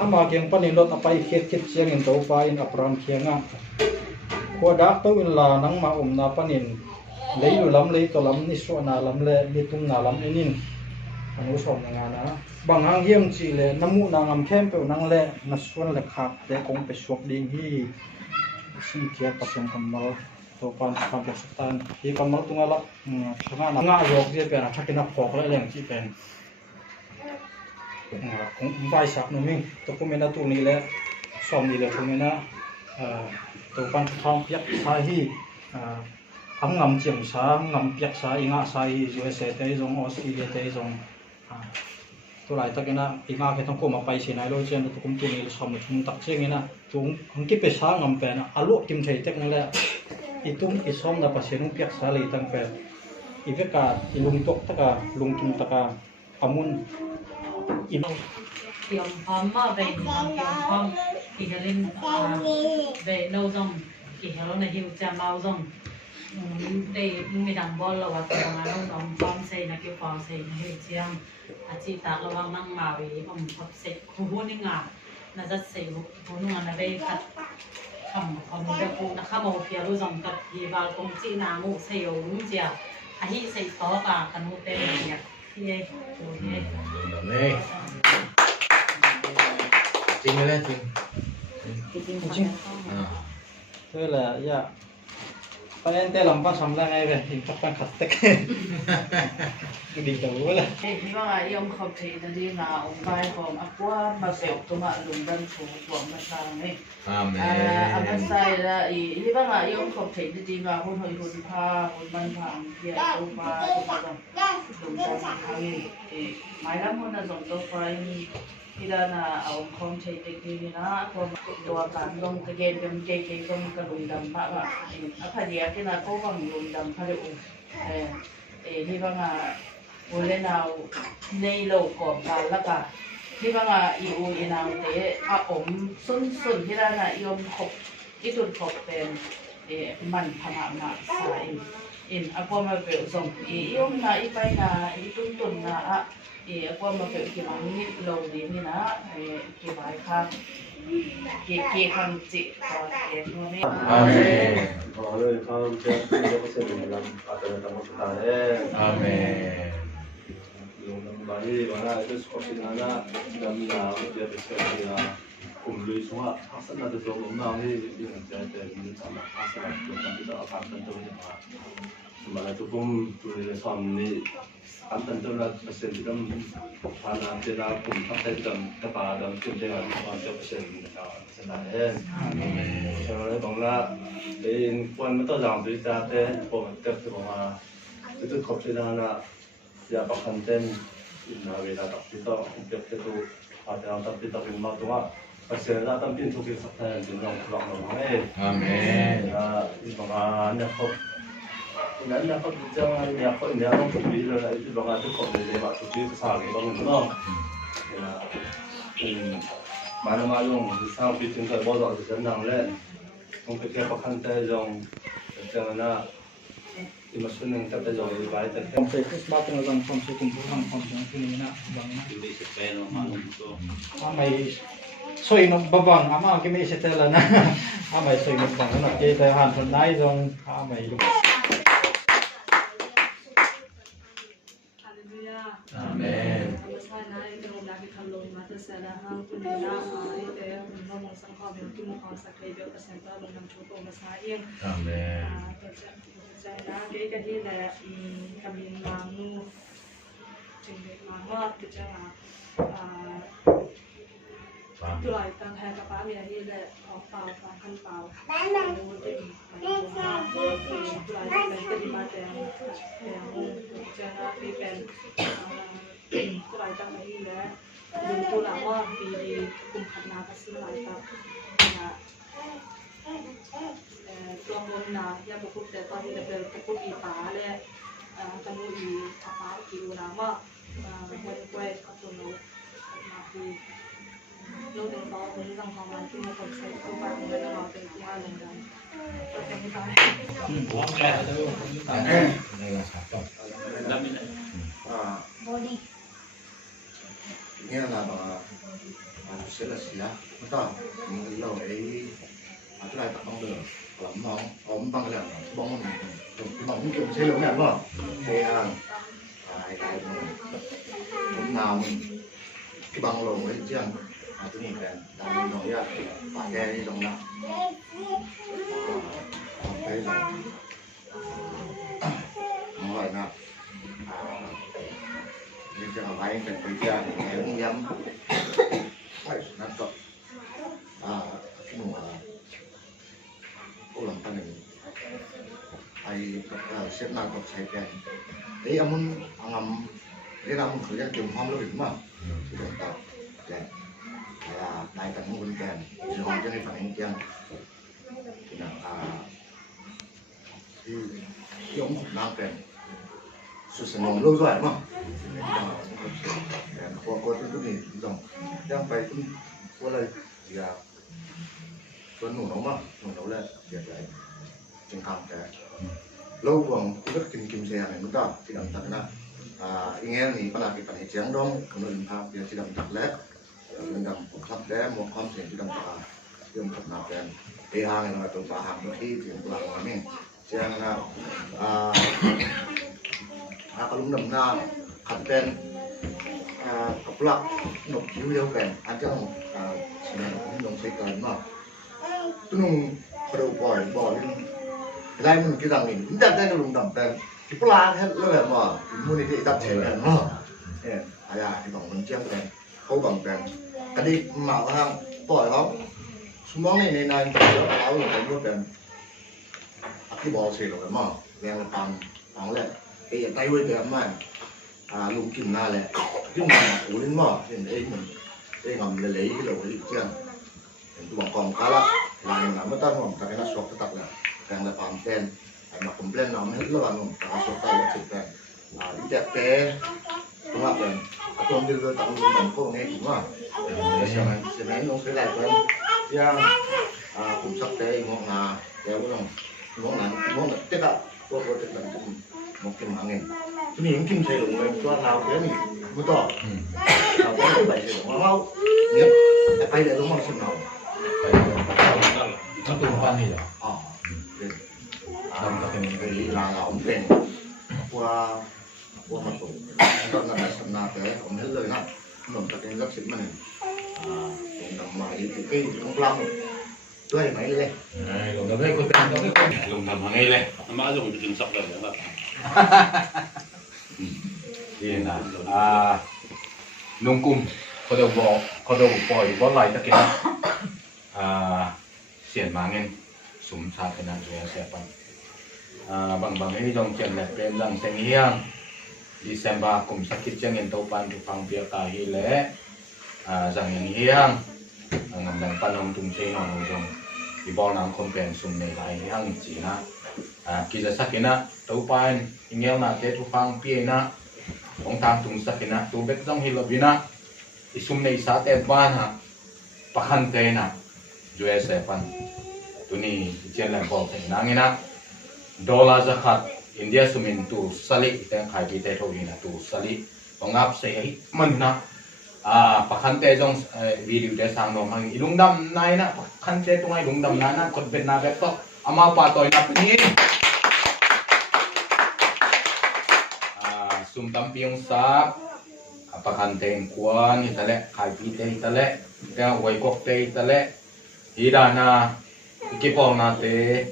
ama keng panin lot apai khet chiang in to pa in apram khianga ko dak to in la nang ma na panin leilu lam lei to lam ni so na lam le ni tum na lam enin anu som nga na bangang hiam chi le namu na ngam khem pe nang le na suan le khap te kong pe suak ding hi si kia pasang kamal to pan Pakistan hi kamal tungala nga nga yok je pe na thakina phok le leng chi pen kong vai sak no mi to ko mena tu ni le som ni le ko mena to pan thong yak sa hi ngam chiam sa ngam piak sa inga sa hi USA te jong Australia te jong to lai takena inga ke tong ko ma pai sinai lo chen to kum tu ni som thum tak chengena tung angki pe sa ngam pe na alu kim thei tek na le itum isom da pasenu piak sa le tang pe iveka ilung tok taka lung kim taka amun yom ma ve yom ki helin ve no jong ki helo na hiu cha mau jong đây mi đằng bol là vật mà nó đóng con xây là cái phòng xây nó hơi chiang chỉ ta là vang năng màu thì ông học xây khu huấn những ngà là rất xây khu huấn là đây thật không được cụ là khá một phía luôn dòng tập thì vào công ty nào ngủ xây ở đúng chưa hi xây to cả cần một tên nhỉ thì đây đây chính là chính thế là ya panen te lampa samla ngai ve in pakpan khatek di tahu lah thì mà yom khop thì đi là ông vai hôm aqua mà sẹo tụi mà lùng đan thủ của mặt sang này anh sai là thì mà yom khop thì đi mà hôn hồi hôn pha hôn ban phẳng kia tụi mà lùng đan hàng này thì mai lắm hôn là dùng tụi phải thì là ông không thấy được gì nữa cònตัวการลงตะเกียงยมเจเจก็มันกระดุมดำมากอ่ะพอดีที่น่ะก็ฟังดุมดำพอดีที่ว่าวันเล่นเอาในโลกก่อนกันแล้วก็ที่ว่าอีอูอีนางเตะอมสุนที่นั่นน่ะยมขบที่ตุนขบเป็นมันพนันน่ะสายอะพอมาเปิดส่งยมน่ะไปน่ะตุนน่ะพอมาเปิดกี่มันนี่โลดีนี่นะกี่ใบค่ะกี่คำจิตต่อเอ็นนี่오늘 다음 주에 여러분들 아들을 담았다네. 아멘. 많이 많아 이제 수업이 하나 남이나 이제 배우기나 공부를 좋아 학생들도 좀 마음이 이제 이제 참 학생들 좀 갑니다. 학생들 좀 정말 조금 우리 섬이 간단하게 person 좀 하나 제가 좀 학생 좀 대파 좀 준비가 좀 person senai rồi bằng là cái quan mới rằng tôi ra thế của tập thì bằng tôi học sinh là giờ học hành tên là về là tập thì tôi không biết cái tôi học theo tập thì tập mình mà tôi và sẽ là tập tin thuộc về sắp tới thì lòng lòng ấy 아멘. là bằng là học nên là học trong nhà học nhà không chuẩn bị rồi lại bằng là tôi học để mà chuẩn bị sao cái bằng nó là 많은 말용 이상 비트인가 뭐도 어디서 나올래 공격해 박한 때 좀 때문에 이마 수능 때때 저기 많이 때 kom se kus ba teng jang kom se kum hang kom jang tu ni na bang na 우리 집에는 많은 거. amai soi no babang ama ke me se tela na amai soi no bang na ke te han thon nai jong amai 아멘. tôi lại tăng hai các bạn bây giờ là học tàu và khăn tàu tôi lại tăng cái gì mà tôi lại tăng cái gì đấy tôi làmว่าปีกุมภาพันธ์ก็ซื้อหลายตับตัวมนนะยาบุกุแต่ตอนที่เราเป็นบุกุอีป๋าเลยกันมูอีป๋ากิวนะว่าวันกล้วยกับตัวนู้มาคือ lâu đến đó với dòng họ làm khi mà còn sẽ không bạn người ta nói về công an lần đầu tôi thấy như vậy 내가 4점. nghe nghe là bà sẽ là xí á nó to mình lâu ấy cái này tập bóng được lắm mong ốm băng là bóng bóng kiểu sẽ lỗ này không thì cái hôm nào mình cái băng lỗ ấy chứ tôi nhìn là đang nói là phải nghe đi trong nào cái là nói là nhưng cho họ phải cần phải ra để hiểu nhầm nó tốt cái mùa cô làm ta này ai xếp nào có sai cái đấy ông muốn ngầm đấy là ông khởi ra trường phong nó đúng không thì chúng ta là đại cảnh muốn kèm rồi họ cho nên phản ứng kèm thì là thì cái ông đang kèm xuất sản lâu rồi đúng không có cái gì dòng đang phải có lời thì là tuần nổ nóng mà nổ nấu lên việc đấy trên cam cái lâu còn rất kim xe này nó to thì đậm thật na anh em thì có là cái phần trắng đông còn mình tham việc thì đậm thật lép mình đậm thật lép một con thì đậm thật đậm thật nào cái thì hàng là tụi bà hàng một khi thì làm là mình trang là có lúc đậm na khẩn tên cặp lắc nộp chiếu yêu kèm anh cho cũng đồng xây cẩn mà tôi nung đầu bỏ lên đây mình cái rằng mình cũng đặt đây nó lùng đậm tên thì có lá hết là mà mua đi đặt chế này mà thì bằng mình chiang tên câu bằng tên cái đi mạo hàng bỏ không số món này này áo rồi cái mua tên cái bò xì rồi mà đen là bằng lên cái tay quên được mà lùng kim na lên cái mà ủ lên mà thì đấy mình đây ngầm lấy cái lẩu cái chiang tôiบอกcòn cáละลายน้ำมันตั้งผมแต่ก็สวกตัดเลยแรงละความเต้นไอ้มาผมเล่นน้ำให้ระหว่างผมแต่สวกตัดแล้วสุดแต่ที่จะเตะตัวแบบตัวเดือดตั้งน้ำพวกนี้ผมว่าใช่ไหมน้องเคยได้กันยังผมสักเตะงงงาแต่ว่าน้องงงเจ๊กตัวเจ๊กผมมองกินหางเองทีนี้กินใส่ลงไปตัวเราเดี๋ยวนี้ไม่ต่อเราไม่ไปใส่ลงเราเนี่ยไปเดี๋ยวต้องมาชิมเราnó tung pan gì rồi đâm các cái là ông tên qua mặt tủ đó là sân nào thế ông hết lời nè nằm các cái rất xịn mà này nằm mà cái không làm tôi mấy lên lùng đâm đấy có tên có cái lùng đâm hàng ngay lên mã dùng cái trứng sọc rồi đấy thì là nung cung có đầu bò có lại tất cả xiển mà nghe súng sát cái nào rồi sẽ bằng cái dòng chuyện là bên rằng sẽ nghiêng December cùng sắc kích chân nghiên tàu pan chụp phẳng việc cả hi lễ rằng nghiêng ngầm đằng pan ông tung chơi nó dùng thì bao năm không bền súng này lại nghiêng chỉ na khi giờ sắc cái na tàu pan nghiêng na để chụp phẳng pia na ông thang tung sắc cái na tụ bet dòng hi lobby na thì súng này sát em pan ha pakan cái na USA pan tuni chen lang bol thei nang ina dollar zakat India sumin tu sali teng khai bi te thogi na tu sali ongap se hi man na pakhan te jong video te sang no mang ilungdam nai na pakhan te tungai lungdam na kon bet na bet to ama pa toy na pinin sum tam piong sa pakhan te kwan hitale khai bi te hitale te wai kok te hitale hidana kipong nate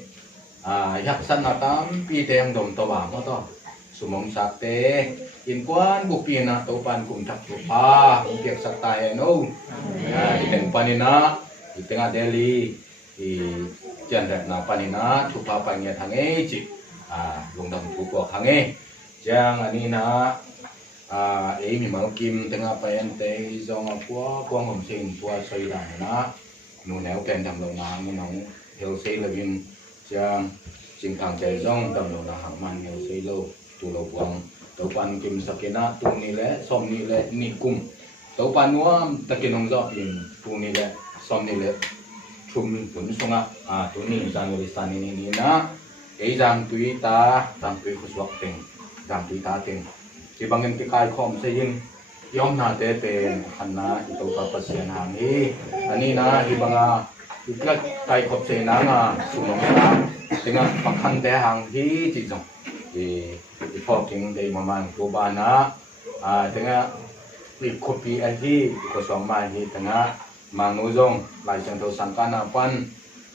yaksan natam pi te ang dom to ba mo to sumong sakte in kwan bupi na to pan kum thak tu pa kiek sak tai no iten panina itenga Delhi i jan rat na panina thu pa pa nge thange chi lungdam thu ko khange jang ani na e mi mau kim tenga pa en te zong a kwa kwang hom sing tua soi da na nu neo ken dam lo na mu nong heo sei la vin chang ching thang chai zong dam lo na hang man heo sei lo tu lo buang tàu pan kim sakena tu ni le som ni le ni kum tàu pan nuam takinong zo in tu ni le som ni le chum tun songa tu ni jang li san ni na ei jang tui ta tang tui khuswak ting jang tui ta ting si bangin ki kai khom se yin ยอมนาเตเป็นขันนาอิโตปปัสเสียนางนี้อันนี้นะฮิบังอาอีกไก่ขบเสนางาสุนงนะถึงปักขันเตหางที่จิตจงที่พ่อกิงได้มามันตัวบ้านนะถึงอีกคบปีไอที่ก็สองมาที่ถึงมาโนจงลายเชิงโทสังกานาปัน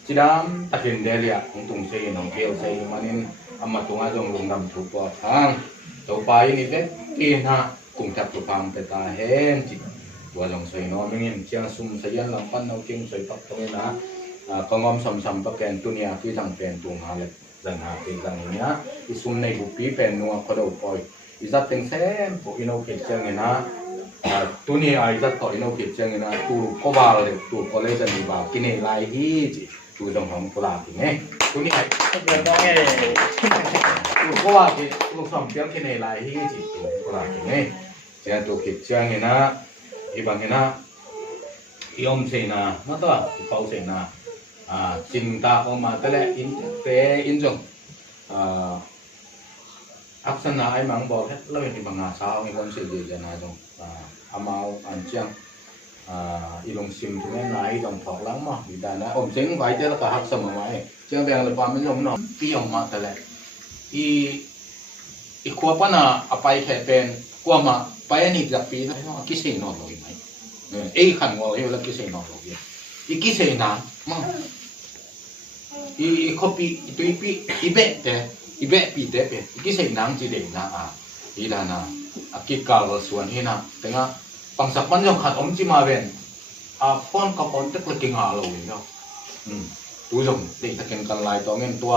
จิดามตะเกียนเดลียงตุงเซนองเกลเซมันนินอามาตุงอาจงลงดำถูกปอดทางตัวไปนี่เด็กที่นะกุงจับตัวพังไปตาเห็นจิตัวจงใส่นอนไม่เงี้ยเชียงซุ่มเสียนลำปันเอาเก่งใส่ปักตรงนี้นะก็งอมซ้ำๆปักแกนตัวเนี้ยที่จังเป็นตุงหาเล็กจังหาเป็นจังเนี้ยที่ซุ่มในบุปีเป็นนัวกระโดดปล่อยอิจัดเต็งเส้นพวกอินโนเกจเชียงเงี้ยนะตัวนี้ไอ้จัดต่ออินโนเกจเชียงเงี้ยนะตัวก็บาเลยตัวก็เลยจะมีบากินในลายที่จิตัวจงของกุหลาบอย่างเงี้ยตัวนี้ไอ้ตัวก็ว่าที่ตัวสองเชียงกินในลายที่จิตัวกุหลาบอย่างเงี้ยเจ้าตัวเกจเชียงเงี้ยนะอีบางเงี้ยนะยอมเสนามาตัวเขาเสนาจินตาออกมาแต่ละอินเตอินจงอักษณะไอ้มังบอกแค่เล่าอย่างที่บางอาสาวมีคนเสียดีจะนาจงอามาอันเชียงอีลงซิมทุกแม่นายจงถอกล้างมาดีได้นะผมเสียงไว้เจ้าแล้วก็หักสมองไว้เจ้าแบงเลยความไม่ยอมหนอพี่ออกมาแต่ละอีขวบปน่ะเอาไปแค่เป็นกว่ามาไปนี่จากปีแล้วเขาคิดเสียงนอนเลยไหมเอ้ขันว่าเฮ้ยแล้วคิดเสียงนอนเลยอีคิดเสียงนะมั้งอีคบตัวอีเบะแต่อีเบะปีเตะเป็นอีคิดเสียงนังจีเด่นนะอีดานะคิดกาลส่วนที่นะแต่ngaปังสักมันยังขัดอมจิมาเป็นป้อนกับป้อนตะกละกิ่งหาเราเนาะตัวจงเด็กตะเกียงกันลายตัวเงินตัว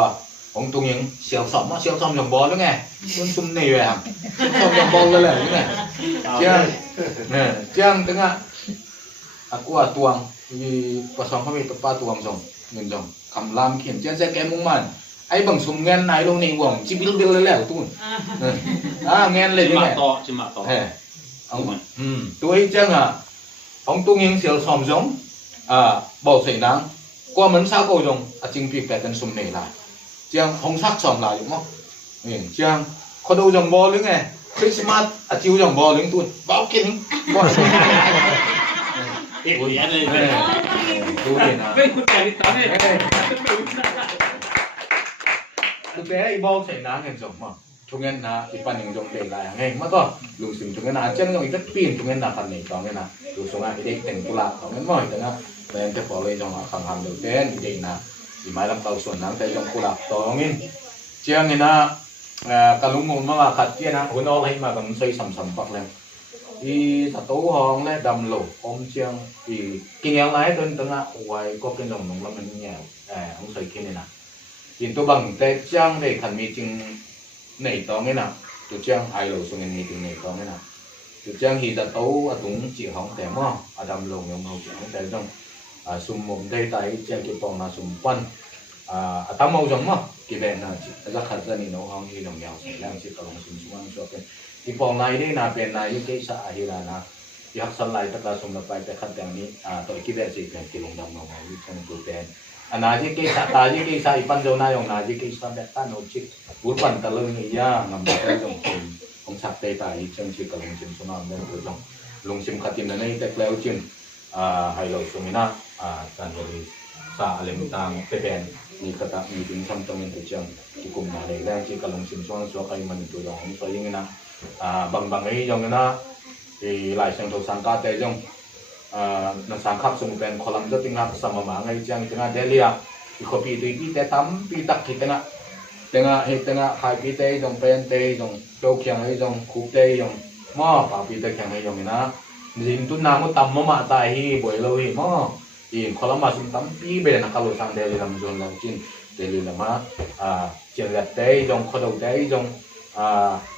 ของตัวยังเสียวสอมมาเสียวสอมอย่างบอลแล้วไงมันซุ่มในแหวนสอมอย่างบอลเลยแหละนี่ไงเจ้าเนี่ยเจ้าถึงaku tuang di pasang kami tepat tuang jong ngenjong kam lam kien jen se ke mung man ai bang sum ngen nai long ning wong chi bil bil le tu ngen le ni chỉ mà to he tôi chăng ông tung những siêu sòm giống bảo sấy nắng qua mấn sao cầu giống chính vì phải cần sum này lại chăng không sắc sòm lại đúng không chăng có đâu giống bò lưng nghe Christmas chiếu giống bò lưng tuôn báo kiến bò ủa vậy đây tôi nè cáiคุณใจดิตาเนี่ย thực tế i bao sấy nắng hiện giống mà chúng em là ipan những giống để lại hàng mà to lùi sừng chúng em là chân trong rất pin chúng em là phần này to nên là lùi xuống lại cái thành tu lạc của em mỏi thế nào và em sẽ bỏ lên trong khẳng hàm đầu tiên thì là thì mai làm tàu xuân nắng thấy trong tu lạc to nên chiang này là cả lúng mồm mà khát kia na hôn o hay mà còn xây sầm sầm bạc lên thì thật tố hòn lên đầm lỗ ôm chiang thì kinh nghiệm lái tên tên là ngoài có cái dòng nông lâm mình nhẹ ông xây kia này nè thì tôi bằng tay chiang để khẩn mi chừng nảy to nghe nào tôi chiang ai lỗ xuống mi chừng nảy to nghe nào tôi chiang thì thật tố túng chỉ hỏng té mà đầm lỗ nhung hậu chỉ hỏng té trong sum mồm đây tay chiang cái bông là sum quan tao mau giống mà cái bên là rất khát ra thì nó không như đồng nhau làm chỉ còn sum sum ăn cho cái cái bông này đây là bên này cái xã hay là cái học sinh lại tất cả sum là phải cái khát tiếng này tôi cái bên gì cái lồng đầm nó như trong cái bên anh cái xã ta cái xã ipan dâu na yung cái xã bên ta nó chỉ buôn bán ta lưng này ya ngắm cái dòng không sắp đây tại trong chỉ cái lồng sim sum ăn bên cái dòng lồng sim khát tiếng này tại leo trên hay là sum na tan rồi sa alem tang pepen ni kata ni ting sam tong itu chang ikum na le lang chi kalong sim so so kai man tu dong so ying na bang bang ei jong na thì lại sang thâu sang ka te jong na sang khap sum pen kholam jo ting hak sama ma ngai chang tinga delia i khopi tu pi te tam pi tak ki tenga he tenga khai pi te jong pen te jong do kyang ei jong khu te jong ma pa pi te kyang ei jong na jin tu na mo tam ma ta hi boi lo hi ma in kalau masuk tampi beda nak kalau sang dari dalam zon lancin dari lama jelat day jong kodok day jong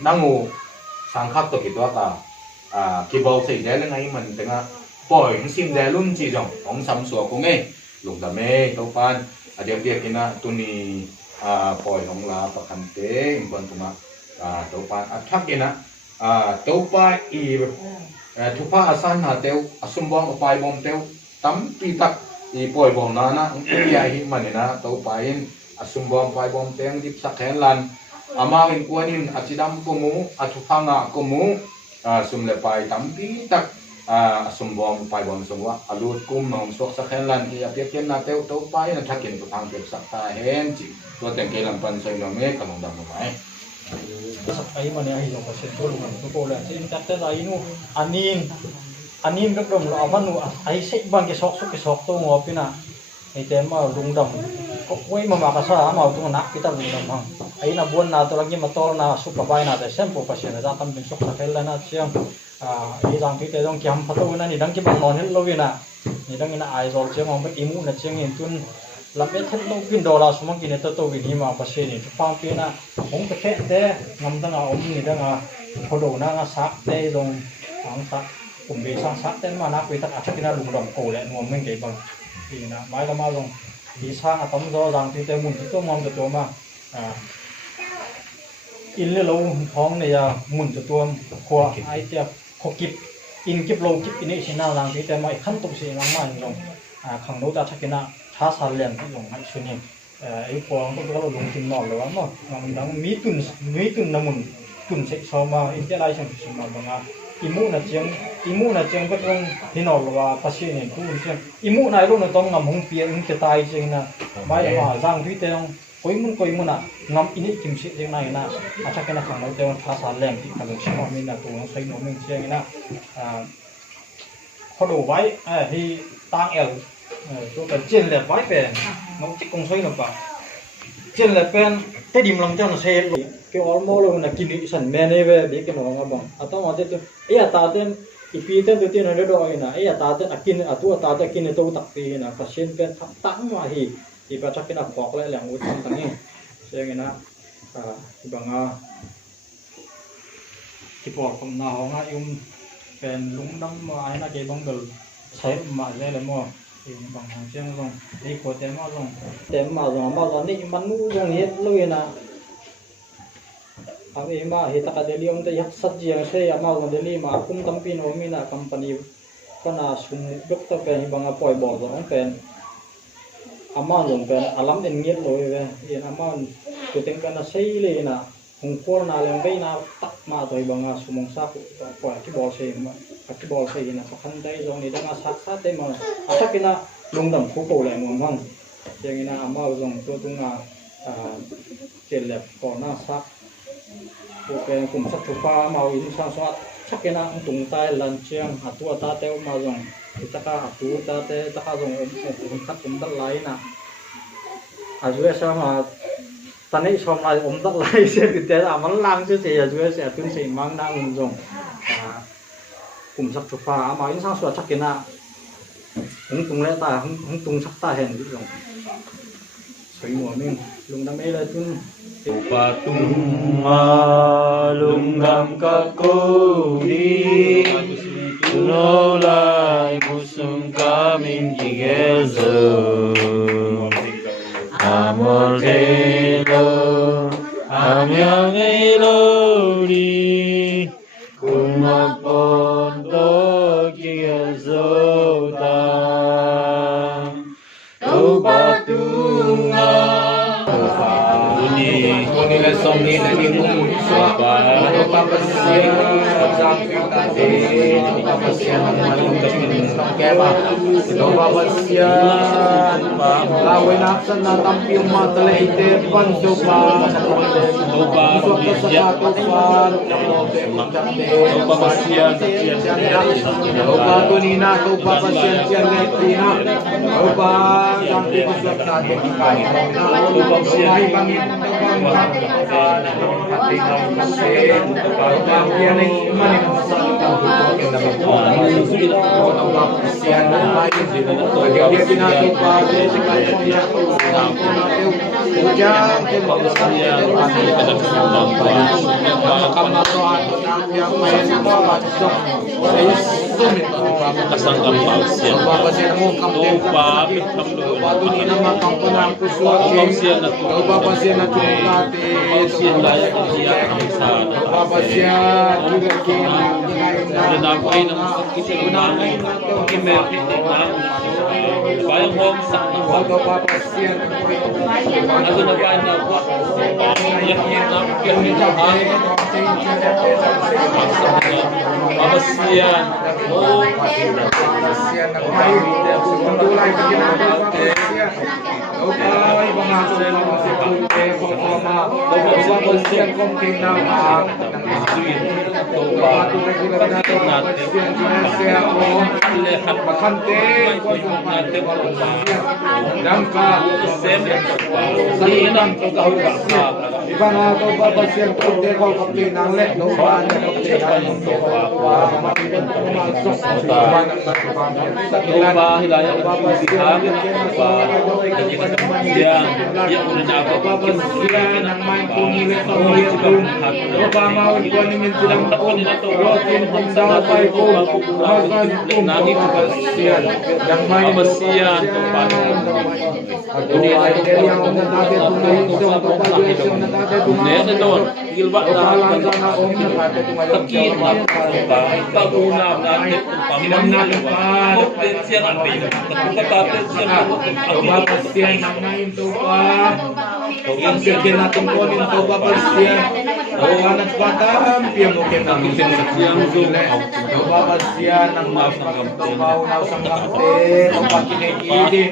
nangu sangkap tu gitu apa kibau sih day lengai man tengah poi sim day lun ci jong ong sam suo kong lung dame topan dia kena tuni poi ong la pakante impon tuma topan atak kena topa i tupa asan ha teu asumbong opai bom teu tắm pi tak i poi bom na na ya hi man na to pain asum bom pai bom teng dip sak hen lan ama in kuanin achidam ko mu athufanga ko mu sum le pai tam pi tak sum bom pai bom sum wa alut kum nom sok sa khen lan ki apia ken na teu to pai na thakin to thang ke sak ta hen chi to ten ke lam pan sai no me kalong dam mai sak ai ma ne ai lo ka se to lu ko ko la sin tak te lai nu anin gak dom lo avan nu ai se bang ke sok to ngo pina ai te ma lung dam ko koi ma ka sa ma tu na kita lung dam hang ai na bon na to lagi ma tol na su ka bai na te sem po pa se na da tam bin sok sa khel la na chiang ai dang pi te dong kiam pha to na ni dang ki bang non hel lo wi na ni dang ina ai zol chiang ong ba imu na chiang in tun lam e thet lo pin do la su mang ki ne to wi ni ma pa se ni pa pi na ong ka the te ngam dang a om ni dang a ko do na nga sak te dong ang sakผมไปสร้างซักเต้นมานักไปตักอาชีพน่าลุงดำโกแหละงวงไม่เก็บบังทีนะไม้ก็มาลงที่สร้างอะต้มโซ่รังที่เต็มมุนที่ตัวงอมจะตัวมาอินเรื่องท้องเนี่ยมุนจะตัวขวาไอเดียขอกิบอินกิบโลกิบอินนี่ชนะรังที่เต็มมาขั้นตุกเสียงมาลงขังโน้ตอาชีพน่าท้าสารเลี้ยงที่ลงให้ชุนี่ไอ้พวงก็เราลงกินนอนเลยว่าเนาะมันดังมีตุนน้ำมันตุนเซ็กซ์มาอินเดียไรช่างชิมมาบังอ่ะimu na cheng ko tong hinol wa pasi ni ku cheng imu na ro na tong ngam hung pia ung ke tai cheng na mai ma jang thui te ong koi mun na ngam ini kim si cheng na ina acha ke na khang no te on tha sa leng ti kan chi mo min na tu sai no min cheng na kho do vai hi tang el to ka chen le vai pe ngam chi kong sai no pa chen le pen te dim long chang se cái all mô luôn là kinh nghiệm sản men này về biết cái nó ngon bằng, à tao nói thế, ấy ta tên, ipi tên đầu tiên là nó đòi nè, ấy ta tên akin, tu ta tên akin tu tắc thì nè, phát sinh cái thắp táng mà thì bắt chắc cái nào phọc lại là ngũ thằng tăng nhỉ, xem cái nào, bằng cái phọc không nào nga pen lúng đâm mà ai na cái bông đồ, thấy mà đây là mua, thì bằng hàng xem rồi, đi có tem mà rồi đi bắn mũ rồi hết luôn nè. Kami ma hita ka deli om te yak sat jiang se ama gon deli ma kum tampin om mina company kana sum dok ta pe hi banga poi bo zo pen ama lom pen alam den ngiet loi ve yen ama tu teng kana sei le na hung por na leng be na tak ma toi banga sumong sa ku poi ki bol se ma ki bol se na ka khan dai zo ni danga sak sa te ma ata kina lungdam khu ko le ngom hang jeng ina ama zong tu tunga chen lep ko na sak ok cùng sắc chụp pha màu in sang soát chắc cái nào tung tay lần chiang hạt tua ta teo mà dùng thì ta hạt tua ta te ta dùng ôm cắt ôm đất lái nè à dưới sao mà ta này xong lại ôm đất lái sẽ bị té à vẫn lang chứ thì dưới sẽ tương sĩ mang đang dùng cùng sắc chụp pha màu in sang soát chắc cái nào không tung lẽ ta không tung sắc ta hèn cái dùng sấy mùa mình lùng đam mê là tung Patung malung dam kakudi Nolai musum kamin jigezo Amor kelo amyang elori Kumapon to jigezo tam To patunga Kuni le somni le ingum sapa do papasia sang kita de do papasia malum kemin keba do papasia lawe naksan na tampi matale ite pan do pa do pa dia do papasia do pa kunina do papasia tiang tina do pa sang kita sakta de kai do papasia kami Pasien layak dia bisa pasien juga kita nak kita guna kita mereka bayang hom sang wa do papa sian aku na bayan na wa yak na kyan ni ja ha papa sian oh sian na mai de ku tulay bikin na sian okay mga sen mo si pante ko mama papa sian kom ting na ma to ba tu na kila na to na sian sian oh le hat makante ko na te ko dam ka sem salinam to ka ka iba na to papa sian ko te ko kapte nang le no ba na kapte nang to pa ma tin ko ma so ba na sa ba hilaya papa sian ba ya ya udah apa sian nang main ko ni le to ni ba mau ko ni min silang taon to rotin kung sa pa ko magan ko nani ko sian nang main sian to pa ako ni ay yang una dati tunay so to pa na dati tunay ne don gilba na na om na dati tunay takit na pa paguna na net paminam na pa open siya na pe tapos siya na pa siya nang main to pa yung sige na tungkulin to pa siya o anak batam piang mo kaya nang isin sa siyang zule to pa siya nang mas ng kampaw na usang kapte o pakinigidi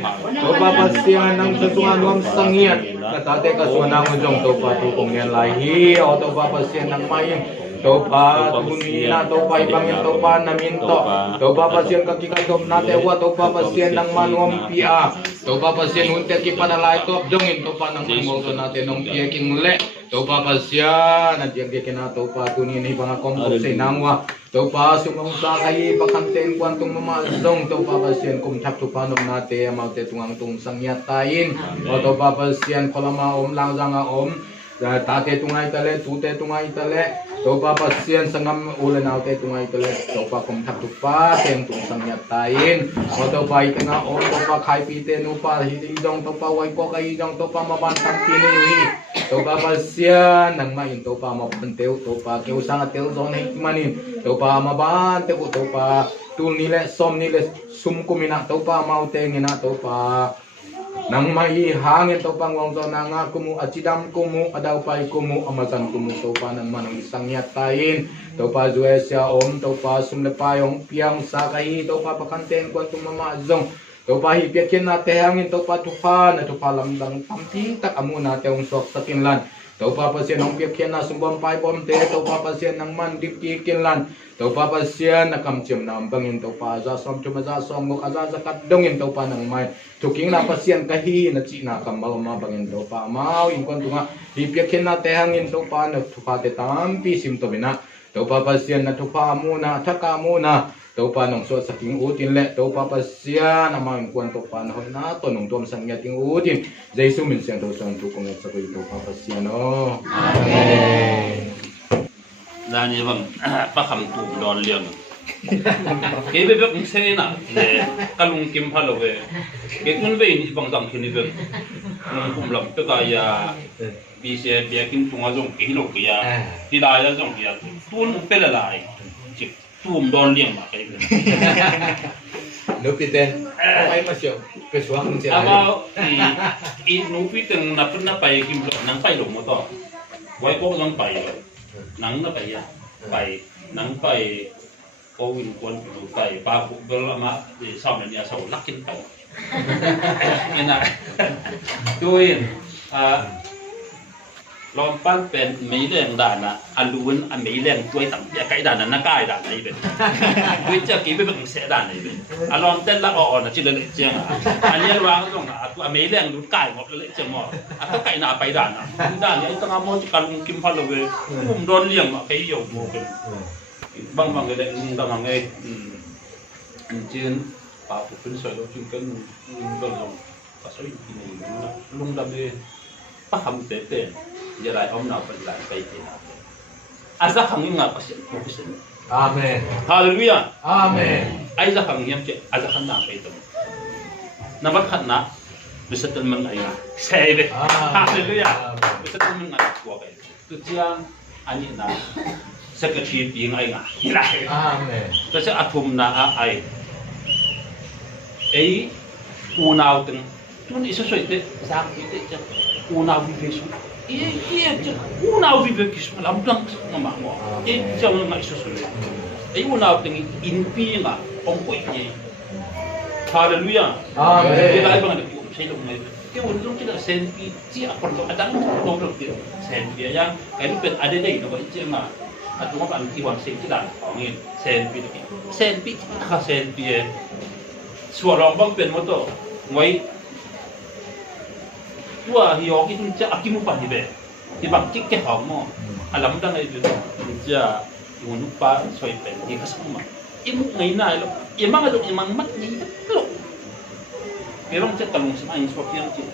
to pa siya nang sasuanuang sangiat katate kasuanang ujong to pa tukong yan lahi o to pa siya nang maying to pa tunina to pa ibangin to pa naminto to pa siya kakikaitom nate wa to pa siya nang manuam pia to pa siya untet ki panalay to abdongin to pa nang moto natin nung pieking le to pa siya na diyan kina to pa tunini banga kompok sa nangwa to pa sumong sa kay pakanten kwantong mamazong to pa siya kum tap to panom nate amaute tungang tung sangyatain o to pa siya kolama om lang zanga om tate tungay tale tute tungay tale to pa siyan sangam ulan autte tungay tale to pa kum thak tu pa teng tung sangyatain o to pa itanga om to pa khai pite nu pa hidong to pa wai ko kai dong to pa mabantang pinui to pa siyan nang main to pa mapanteu to pa keu sangat teu zon hikmanin to pa mabante ko to pa tul nile som nile sum kumina to pa maute ngina to pa nang mai hangin to pangwong to nanga kumu acidam kumu adaw pai kumu amasan kumu to pa nang manang isang yatain to pa juesya om to pa sumlepayong piang sakai to pa pakanten kwantung mamazong to pa hipiakin na tehangin to pa tufa na to pa lamdang tamting tak amuna teong sok sa kinlan to pa pasyan ang piakin na sumbang pai pomte to pa pasyan ng mandip kinlan to pa pasyan na kamchim na ambangin to pa za som chuma za som ngok aza za kadongin to pa nang mai tuking na pasyan kahi na china kambal mabangin to pa mau inkon tunga hipiakin na tehangin to pa na tufa te tampi sim to bina to pa pasyan na tufa muna taka muna to pa nong so saking utin le to pa pasya na mang kwan to pa na na to nong tom sang yating utin Jesu min siang to sang tu kong sa ko to pa pasya no amen dani bang pakam tu don liang ke be be se na le kalung kim phalo be ke kun be ni bang dang kini be kum lam pe ka ya bi se be kin tunga jong ki lo ki ya ti da ya jong ya tun pe la lai chi tum don liang ma kai be Lupiten ay masyo peswang siya ama i lupiten na pun na pai kim lo nang pai lo mo to wai ko nang pai nang na pai ya pai nang pai ko win kon lu pai pa ku bel ama di sam ni asau lakin pai ina tuin lompan pen mấy đèn đàn à aluan à mấy đèn quay tầm ya cái đàn là cái đàn này bên quay chắc kỹ với bằng sẽ đàn này bên lom tên là on là chỉ là lệ chiang à anh nhớ vào cái à tụi mấy đèn lút cài một lệ chiang mò à cái nào phải đàn à đàn này tao ngamon chỉ cần kim pha là về cũng đón liềng mà cái dầu vô bên bằng bằng cái lệ tao hàng nghe trên bảo phụ phân sợi đó chuyên cân đòn rồng và sợi này lung đâm đi bắt hầm tế tế giờ lại ông nào phải lại cái thế nào asa khang ngà bác sĩ profession amen hallelujah amen ai ra khang yam che asa khang na cái đó na bắt khăn na bisa temen ai say be hallelujah bisa temen ai của cái tu chiang ani na secretary tiếng ai ngà amen tu sẽ atum na ai ấy u nào từng tuần ít số ít giang ít chứ u nào vì vậy số iya chứ u nào vì vậy số làm đăng mà mỏ ấy trong ngày số ấy u nào từng in pi mà ông quỷ gì Hallelujah cái lại bằng được xây dựng này cái un lúc kita sen pi chỉ apa tu ada tu tu tu sen pi yang cái lúcเป็นada đây nó vậy chứ mà atau apa anti wan sen kita ngin sen pi kah sen pi suara orang bang pen motor ngoi tua hiok itu je akimu pan di be di bang cik ke hong mo alam dang itu je imun lupa soi pen di kasama imu ngai na lo imang mat ni lo pero cek kalung sama in swap yang cik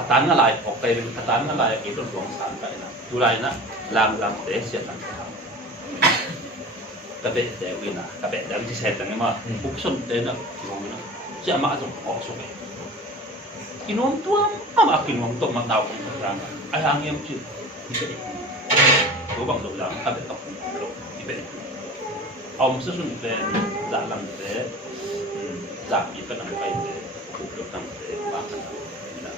atan na lai ok kai atan na lai itu ruang san kai na tulai na lam te sia tan kabe de wina kabe dang si setang ma ukson te na na sia ma azong ok so be kinom tuam ama kinom to ma tao ko rang ai hang yam chi ibe do bang do la kabe ta ko ibe om su sun be da lam te da mi pa nang kai te ku do tang te ba ka na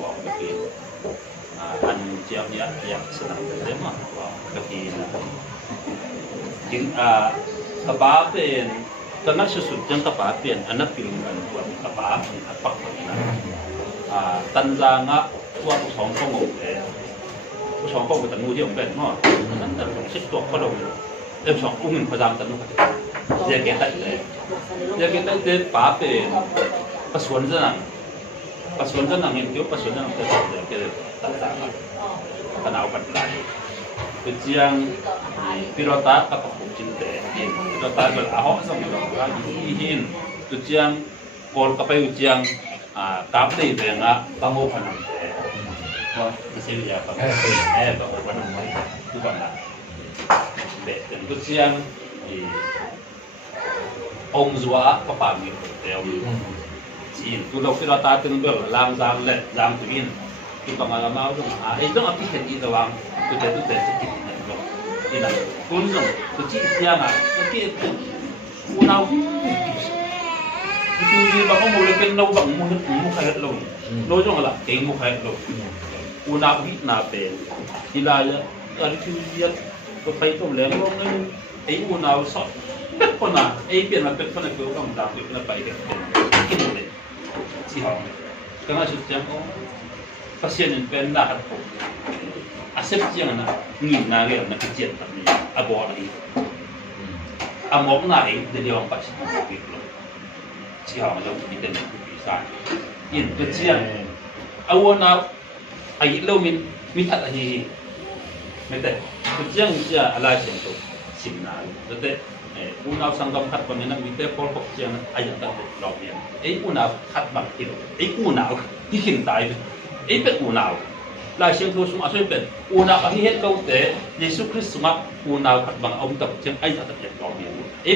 wa ko ki an chiam ya senang te ma wa ko ki na jing kapapen karena sesudahnya kapapen anak pilungan buat kapapen apa na tanzanga tua usongkong oke usongkong kita nguji oke no kan terus sektor kalau song ungin padam tanu dia kita itu kapapen pasuan jenang itu pasuan jenang kita tanzanga karena obat lain Kejiang pilota kapal cinte, pilota berahok sama orang ihin. Kejiang kol kapal ujiang kapal benga bangun panang teh. Oh, masih ya bangun. Bangun panang itu mana? Dan kejiang ông zua kapal ni teh. Jin, tu lok pilota tenggal lang zam le zam tuin. Kita mengalami itu, itu apa sih itu bang? Itu sedikit itu, ini, kunjung, kecil siapa? Kecil, unau, itu dia bang mulai kenal bang mulut kaya lo, lo jangan lah, kayak mulut kaya lo, unau ini nape? Hilaya, kalau tu dia kepai tu lembong ni, unau sok, pernah, pernah tu orang dah pernah pakai, ini deh, siapa? Karena setiap pasien yang pernah asep yang na ngin na ge na kecil tapi abo ni amok na dari orang pasien itu siapa yang kita nak bisa in kecil awalnya ayi lo min tak lagi mete kecil dia ala sentuh simnal tetapi unau sanggam kat pemena mite pol kecil ayat tak lobian unau kat bang kilo unau dihintai bet unau lai siang tu semua asal bet unau ahi het kau te Yesus Kristus mak unau kat bang om tak jeng ai tak jeng kau ni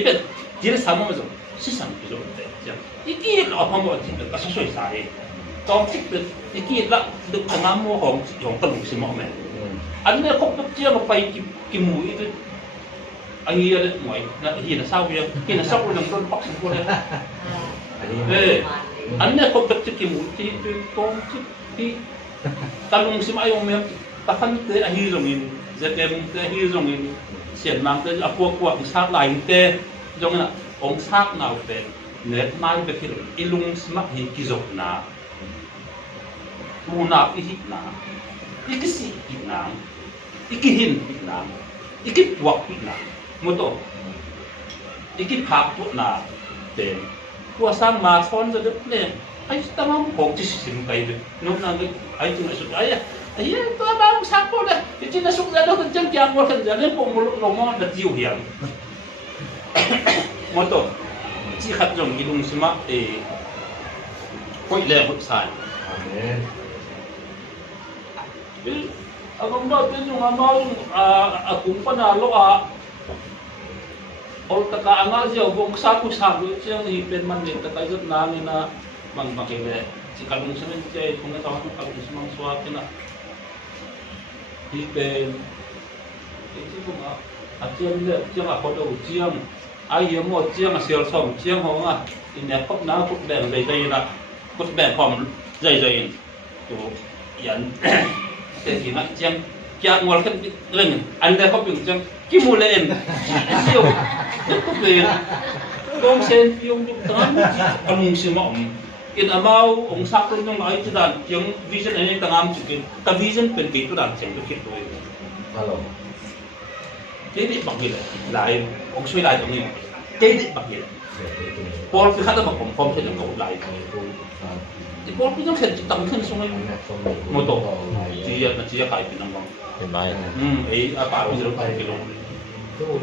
bet dia sama macam sisam tu te jeng iki lah apa mau jeng tak sesuai saya kau cik bet iki lah dek tengah mu hong kelung semua men anda kau tak jeng apa kimu itu ahi ada muai nak hina sawu yang don pak semua anda kau tak kimu itu kau di kalung si mayo me takan te ahirongin zetem te ahirongin sian mang te akwa sak lai te jong na ong sak na te net mai be kil ilung sma hi kizok na una hi na ikisi na ikihin na ikip wak na moto ikip hak na te kuasang ma son ze de ay tamam kok sim kay no na ay tinasuk ay itu abang sapo na itinasuk na do kan jang mo kan jale po muluk no mo na tiu hiang moto si khat jong ilung sima koi le hot sai amen abang do tin yung amaw akong panalo ol taka anga siya bong sapo siyang hipen man din takayot namin na mang makile si kalung semen siya kung natawag ng kalung semang suwate na hipen ito mo nga at siyang ako daw siyang ai yêu một chiang à siêu sòng chiang hông à thì nhà cốt ná cốt bèn dây dây là cốt bèn phòng dây dây tụ yên thế thì nó chiang kia ngồi cái lên anh đây có bình chiang kim mù lên siêu rất tốt liền con sen yung tangan anong si mom in amaw ong sakto nung ay tudan yung vision ay tangam chikin ta vision pen kay tudan cheng to kit toy hello thế thì bằng gì lại ông suy lại tụi mình thế thì bằng gì Paul cứ khát được bằng phong thì đừng cầu lại thì Paul cứ giống như tầm thân xuống một tổ chỉ là cái năng bằng ấy à bảo bây giờ phải cái luôn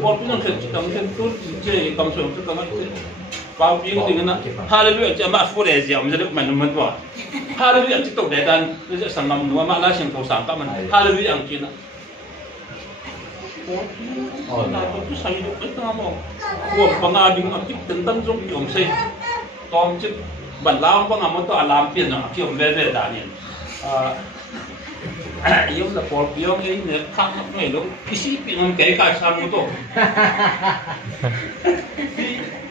Paul cứ giống như tầm thân cứ chơi cầm xuống cứ cầm ấy bao nhiêu tiếng nữa Hallelujah chỉ mà phụ đề gì ông sẽ được mình mình bảo Hallelujah chỉ tổ đề đàn bây giờ sang năm nữa mà lại sang tổ sáng các mình Hallelujah ông kia nah itu saya hidup itu ngomong gua pengading aktif tentang jong yom say tom chip ban lawan pengamat tu alam pian nak kêu về Daniel yom là Paul yom ấy nè khang này luôn kisi pian cái cái sang một tổ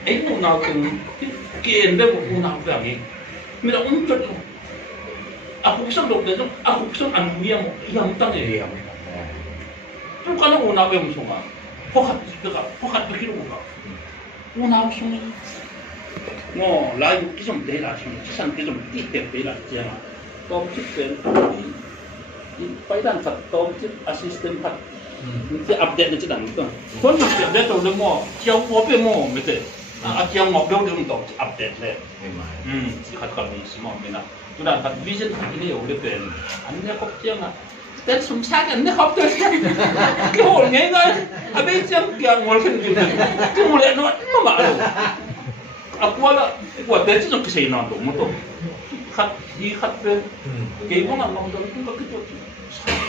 ấy một nào từng kiên với một nào về này mình đã uống chút aku bisa dok dia aku bisa anu yang tang ni tu kalau una yang sunga pokat pikir uga una sunga no lai kisam de la sunga kisam kisam ti te la jema tom chip pen pai dan fat tom chip assistant fat ti update ni chadang tu kon ni update tu le mo chiao mo pe mo me te a chiao mo do dum to update le si khat kan ni smo me na tu dan fat vision ni yo le pen an ne ko chiang a tên sum sát anh nó không tới cái hồn nghe coi à bên trong kia ngồi trên cái mùi lệ nó mà rồi à qua là qua tên chứ cái gì nó đúng một tổ khát đi khát bên cái món ăn ngon đó cũng có cái chỗ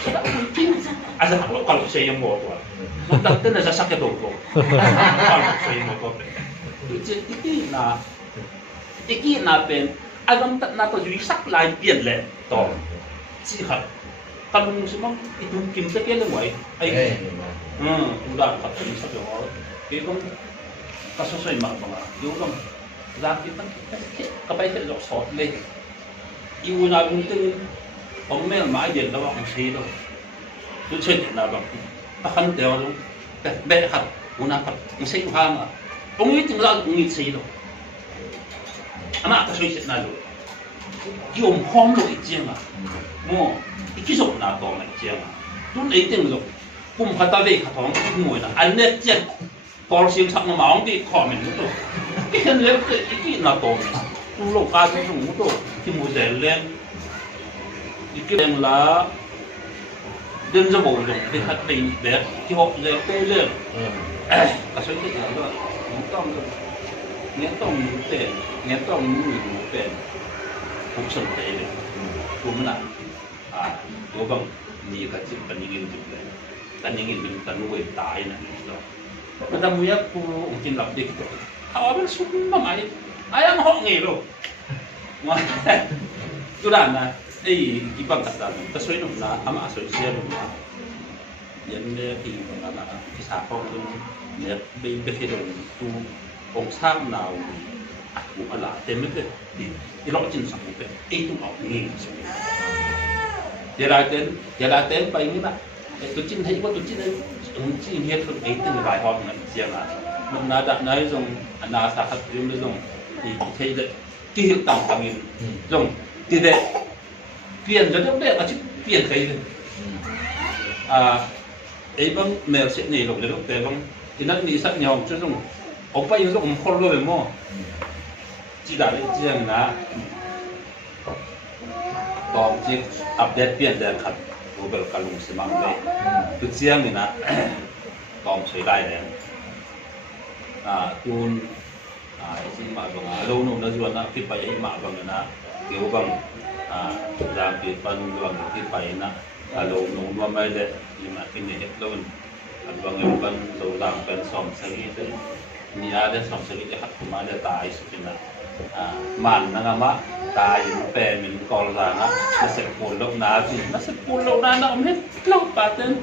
sao đã kinh à sao nó còn cái gì em mua rồi nó đặt tên là sao sắc cái đồ rồi còn cái gì mà có cái là bên anh không tận là có duy sắc lại biển lệ to chỉ khát kalau semua itu kim sekian lah boy, udah kat sini saja orang, dia kan kasus saya mak bang, dia kan laki kan kapai tak jauh sot leh, ibu nak untung, orang mel mai dia dah orang sih dah, tu cek nak bang, akan dia orang behat, guna kat, mesti faham ah, orang itu tinggal orang itu sih dah, anak kasus itu nak tu, dia hom lo itu je lah, mo. Cái dụng nào đó này chiang à, tôi lấy tiền rồi, cùng khát ta về khát thòng cái mùi là anh nét chiang, còn xiên sắc nó máu đi khỏi mình nữa, cái này cái nào đó này, tôi lột ca tôi dùng nữa, cái mùi rẻ lên, cái đèn lá, đêm ra bầu rồi, cái khát tình bé, cái hộp rẻ tê lên, cái số tiền đó, nhớ tông tiền, nhớ tông mùi tiền, không sừng tê lên, cũng là tôi bang ni kat cik paningin tu le, paningin tu tanuai tai na itu. Pada muya ku mungkin lapde kita. Awal semua mai, ayam hok ni lo. Tu dah na, ibang kata, tersuai tu na, ama asal sia tu na. Yang ni ibang na, kisah kau tu, ni berbeza tu, orang sam na, aku ala, temu tu, di lok jin sang tu, itu awak ni. Giờ lại tên bay như vậy, tôi chính thấy có tôi chính thấy ông chỉ biết được ấy từ vài hôm này riêng là mình đã đặt nói dùng anh đã sát hạt riêng mới dùng thì thấy được cái hiện tượng của mình dùng thì để tiền cho nó đẹp là chứ tiền cái gì ấy bằng mèo sẽ nhảy lồng được để bằng thì nó đi sát nhau chứ dùng ông bay dùng ông khôn rồi mà chỉ đã được riêng là tóm chỉ update biển để khát Google kalung semang đây, tu chiang ni na tóm soi lại đấy, tuôn xin mà bằng lâu nung nó ruột na kịp bay mà bằng na kiểu bằng làm kịp bằng bằng kịp bay na lâu nung nó mới đấy, nhưng mà cái này hết luôn, bằng lâu làm bằng sòng sấy đấy, ni ada sòng sấy để khát kuma để tai sụp na man na nga ma tayo pe min call ra na sa pulong na si na sa pulong na na umhit lang paten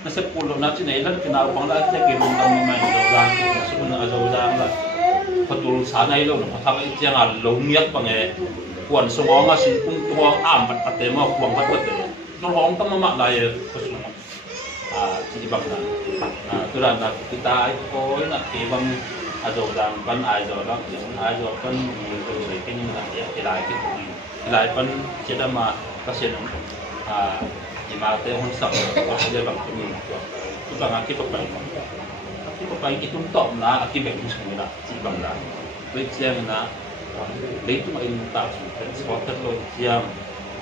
nasa pulo na chinailan kinawang lahat na kinundang mga ilang so na azawdang la patul sanay lo patang ityang longyat pange kuan songa sin kung tuwang amat patema kuang patpate norong tamama dai pasunga sibang na turan na kita ko na tibang azawdang pan azawdang pan kini na ya ilai pan cedama kasih imate hon sak ko dia bang kini tu bang aki papai itu top na aki bang semula si bang la bejiang na leitu mai ta su transporter lo jiang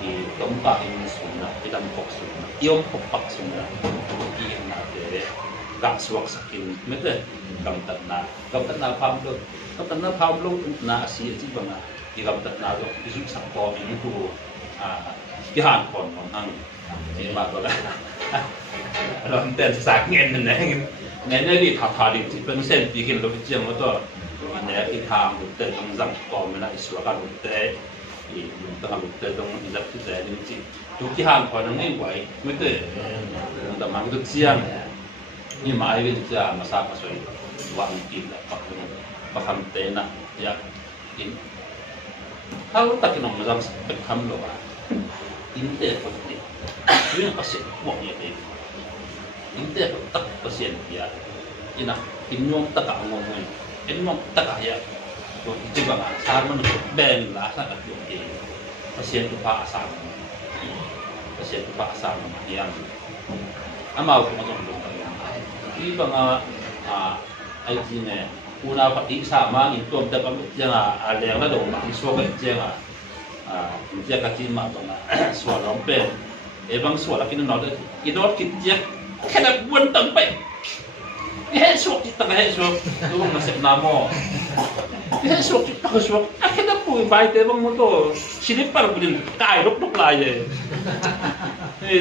di tempat ini semula kita pok semula iom pok semula ki na de gak suak sakin mete gam tat na pam lo na si bang na di gam tat na do isu sak ko ini tu cái hàn còn ăn thì mà gọi là làm tiền sáng nghe này nghe đi thà đi thì bên sen thì khi nó bị chiếm đó này cái tham một tên trong răng còn mình lại sửa cái một tên thì mình làm một tên trong rất là dễ đến chị lúc cái hàn còn nó nghe vậy mới tới tầm mang được chiang nhưng mà ai biết là mà sao mà xoay vàng kìm lại bắt ham tên à ya in kalau tak kena mazam ham lo inte pasti yun kasi wong yun inte tak pasien ya ina inyong taka ngomong inyong taka ya to jiba nga sa man ben la sa at yung pasien tu pa asam yang amaw ko ngomong lo iba nga ay dine una pati sama itu ada kami jangan ada yang ada orang iswa jangan dia kaki mak tu na suara rompen ebang suara kita nak idot kita kena buat tempat esok kita esok tu masih namo esok kita esok kita pun baik ebang motor sini par boleh kai rok lagi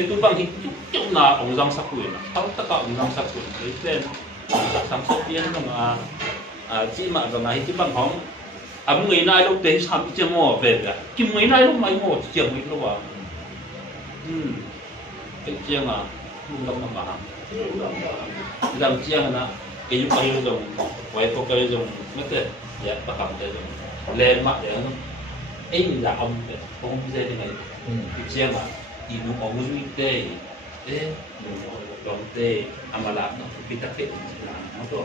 tu bang itu na orang sakui na kalau tak orang sakui itu sampai pian tu chỉ mà rồi này chỉ bằng không người này lúc đấy sao bị chém mỏ về cả kim người này lúc mấy mỏ chỉ mấy lúc à cái chiang à không đâu mà làm chiang là cái lúc ấy dùng quay phố cái dùng mất đấy dạ bắt cầm cái dùng lên mặt để ấy là ông dễ thế này cái chiang à ibu ông như thế đấy đồng thế ama làm nó bị tắc hết nó thôi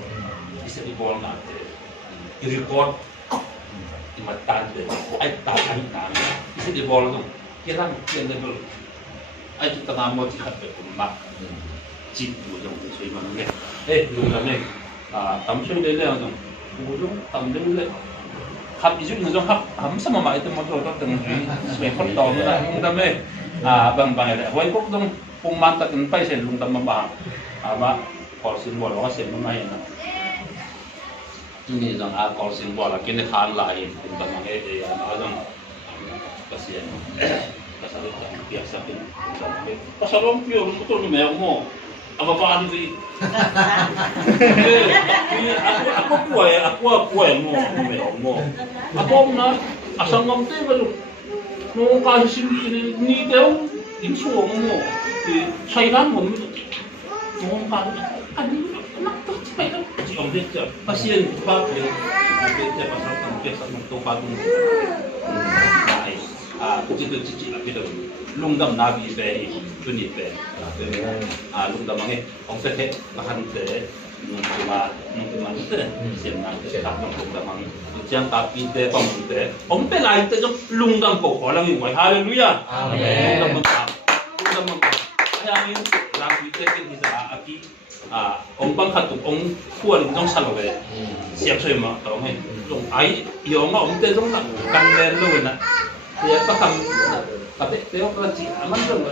bisa dibawa nanti record imatan deh tahan nami bisa dibawa dong kira level aja tengah mau jihad berkumat cip yang sesuai mana lu kami tam suy đấy là dong ujung tam đấy là hấp isu nó dong hấp sama mak itu motor itu dengan sesuai foto mana kami bang ada wai kok dong pumanta kan pai sen lung tam mambang ama korsin bola ko sen mamay na ini dong korsin bola kini khan lain kung tamang dong kasihan kasalo tak biasa pin kasalo pio betul ni meh mo apa paan ni aku kuai mo aku na asang ngam te balu no kasi ni deu insuo mo Thailand mo no kan ani nak tu cepat si om dia pasien pa dia pasal kan biasa untuk patung cici lagi tu lungdam nabi be tunit be lungdam mangi ong sete bahan te nung te siam nang te tak lungdam mangi jang tapi te pom te ong pe lai te jong lungdam ko ko lang wai haleluya amen lungdam mangi yang ini nabi te kin hisa aki ong bang khatuk ong kuan jong salowe siap soi ma tong he jong ai yo ma ong te jong nak kan len lo na dia paham tapi teo kan ci aman dong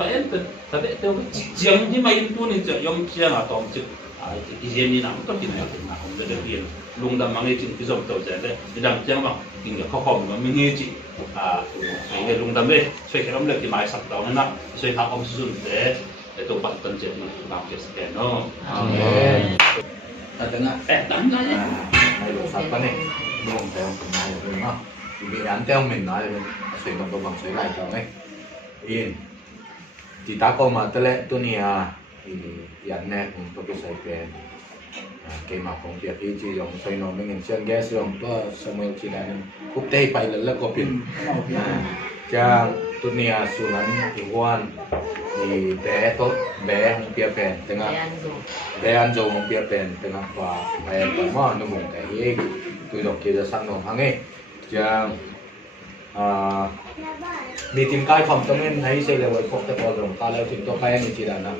pa enten tapi teo jiang ni main tu ni jong jiang atau cik izin ni nam to kin na om de bien lung da mangi cin ki zom to ja de dang jiang bang king ka khom ma mi ni ci ai lung da me soi keram le ki mai sak taw na soi ha om sun de itu patton je ni ba ke sken no amen tadanga tadanga ai lo sa pa ni lung teo mai rồi ha vì án theo mình nói là sửa bằng sửa lại cho ấy yên thì ta có mà tới lẽ tôi nè ยันแน่ผมตัวไปใส่เป็นเกมของเกียรติจียองใส่นอนไม่เงินเชื่อแก่เสื่อมตัวสมัยที่นั้นคุบเตยไปแล้วก็เป็นจากตุเนียสุนันอีกวันdi beto behang pia pen tengah behan jong pia pen tengah pa ayat pertama numung teh tu dok kita sang nom hange jangมีทีมกายความต้องเล่นให้เซเลว์พบแต่พอลงตาแล้วถึงตัวใครนี่จีดานะ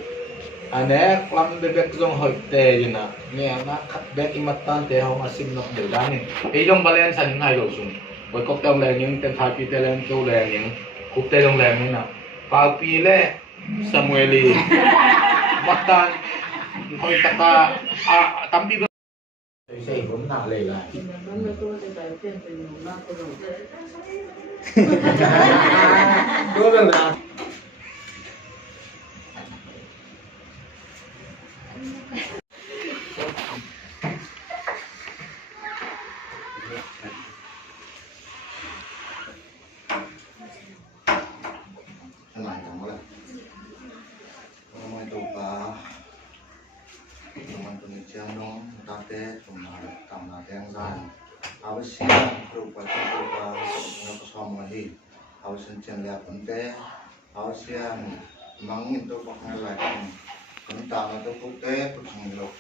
อันนี้ความเบ็กจงหอยเตยนะเนี่ยนะคัดเบ็กอิมัตตันเตะเขามาซิมนกเดือดนี่ไอ้จงบาลานซ์สันง่ายลงสุดไว้ก็ต้องแรงยังเต็มทายปีเตเลนตัวแรงยังคุบเตลงแรงนี่นะปาปีเล่Samueli Matan Hoi Taka Tampi Saya pun nak lelai Dua benar Awasnya berupa lagi, awasan cenderung penting, awasan mangin tu pakai lagi, tentang itu putih pusing lok,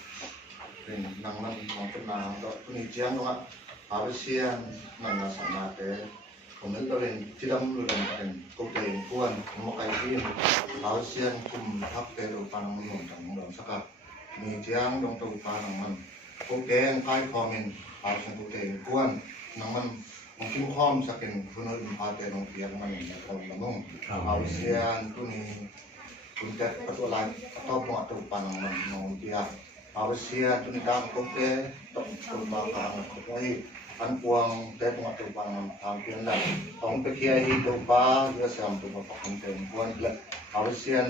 dan nangan mungkin nang tu penician tu awasan nang sama teh, kemudian tu yang tidak mulu dan putih puan memakai ini, awasan kum hak teh rupa nang mengundang sekat, penician dong tu rupa nangan, putih kai komen. Awasan putih kuan, namun mungkin kom saking punul impate nong piang man yang kau lamong. Awasan tu ni punca petualang atau buat tu panang man nong piang. Awasan tu ni dah putih tok kumbang kupai anpuang teh buat tu panang piang lah. Tong pekiai tu pa dia sam tu bapak putih kuan lah. Awasan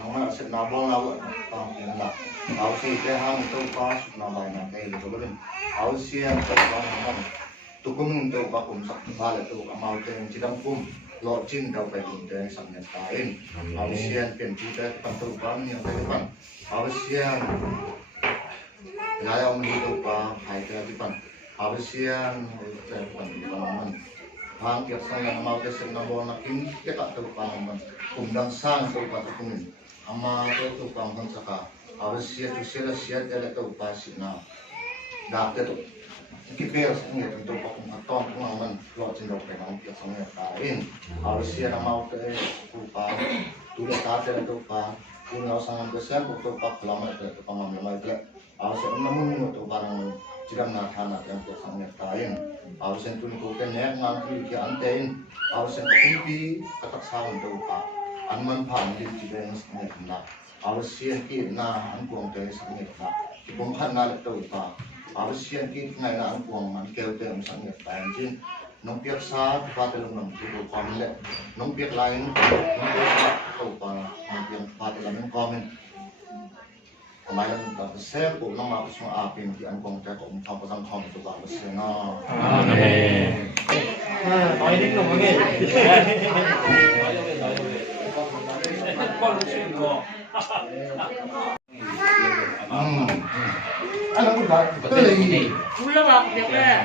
nong aset nabong awak piang lah. Awasan teh hang tu pa nabai nakai tu belum. Awasan terbangan tukum untuk bakum sakbal itu amal yang cidang kum lojin kau pedung yang sangat lain. Awasan penjuta pantuban yang terdepan. Awasan layang hidup hai terdepan. Awasan terdepan. Hang kiasan yang amal desen nabo nakin kita terdepan. Kumdang sang terdepan tukumin. Amal terdepan hansaka. Awasan tu sia dia tu pasina. Dah tu kita sebenarnya untuk pakai pengalaman luar jendok dengan kita sebenarnya kain. Awasan amal ke rupa tulis kata itu pa punya sangat besar untuk pak lama itu pengalaman lama itu. Awasan namun untuk barang jika nak tanah yang kita sebenarnya kain. Awasan tu kita nek ngambil ke antein. Awasan kumpi katak sahun itu pa anman pan di jika yang sebenarnya hendak. Awasan kita ankuang itu sebenarnya hendak. Dibongkar nak itu pa. Awasan kita ngai na angkuang man keu te am sang nget tan jin nong piak sa pa te long tu pam le nong piak lain nong piak sa to pa nong piak pa te lam komen kemarin ta se po nong ma pa apin ki angkuang te ko pa pa sang kom tu pa se na amen nói đến luôn nghe Ano ko ba? Ulawak dia kan.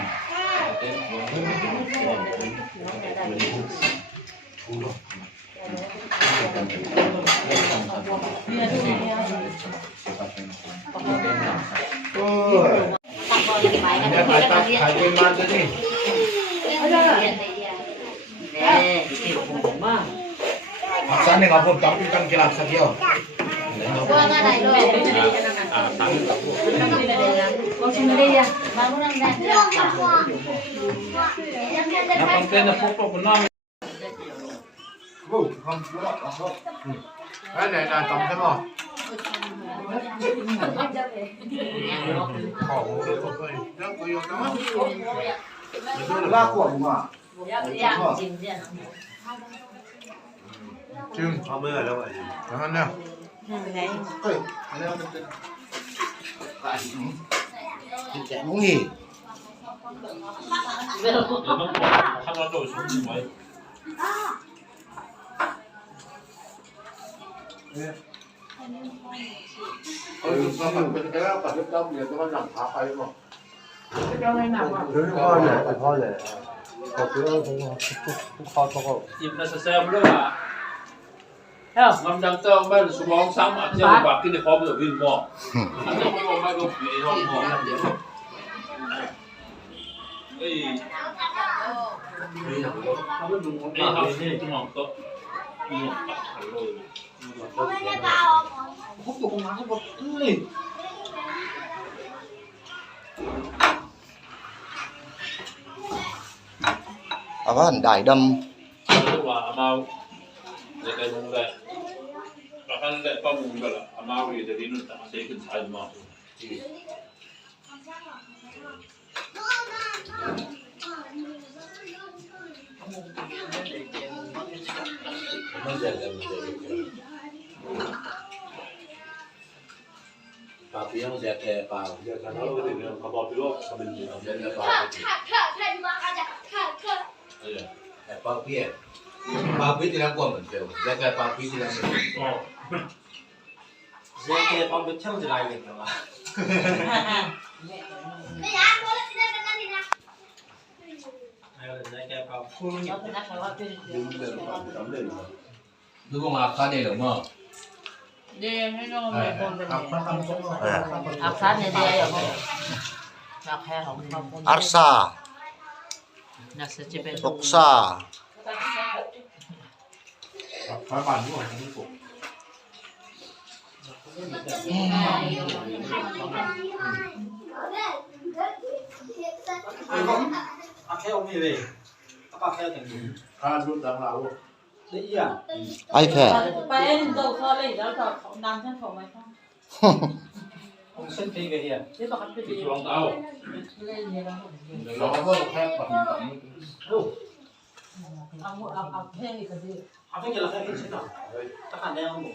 Maksan ni ngapun tapi kan kilap sakyo. Này là tổng thế nào? La của mà. Chừng. Không biết là đâu vậy? Cảm ơn nha. Ơi, anh em được. Lại. Trẻ muốn gì? 하나도 숨지 마. ก็มันเป็นแค่ปัจจุบันเดียวก็มันหนังพาไปหมด cho nên nào mà im na sa sem lo ba ngam dang tao ba su bong sam a je ba ki ni khom lo bin mo a je mo ba go pi ho mo ei ha tu mong to ni hút tụ không hút lên Awan đại đâm lo wa mau le kai mong le ba kan le pa mong ga la mau ri de din ta se kin sai ma Tapi yang saya kayak Pak, dia kan kalau dia kapal pilot sambil dia Pak. Iya, Pak Pie. Pak Pie tidak kuat betul. Dia kayak Pak Pie tidak betul. dễ kia con biết chăng gì lại được rồi dễ kia con phun Dulu makan deh lo mau. điให้น้องไปคนเป็นอักษรเนี่ยดีอ่ะพ่อนักแค่ของเขาคน arsa นักศึกษาเป็น toksa Phải bàn của anh cũng phục. à khéo như vậy các khéo thành gì Hai đứa đang làm luôn. đấy à ai khe ไปเอ็นโตเขาเลยแล้วก็ของดังท่านของไว้ข้าง ông sinh phi cái gì เดี๋ยวบอกกันไปดี ลองเอา เล่นเนี่ยแล้ว Lo có khác bằngเอาเพลงอีกก็ดี à cái gì là cái gì thế nào các bạn đeo không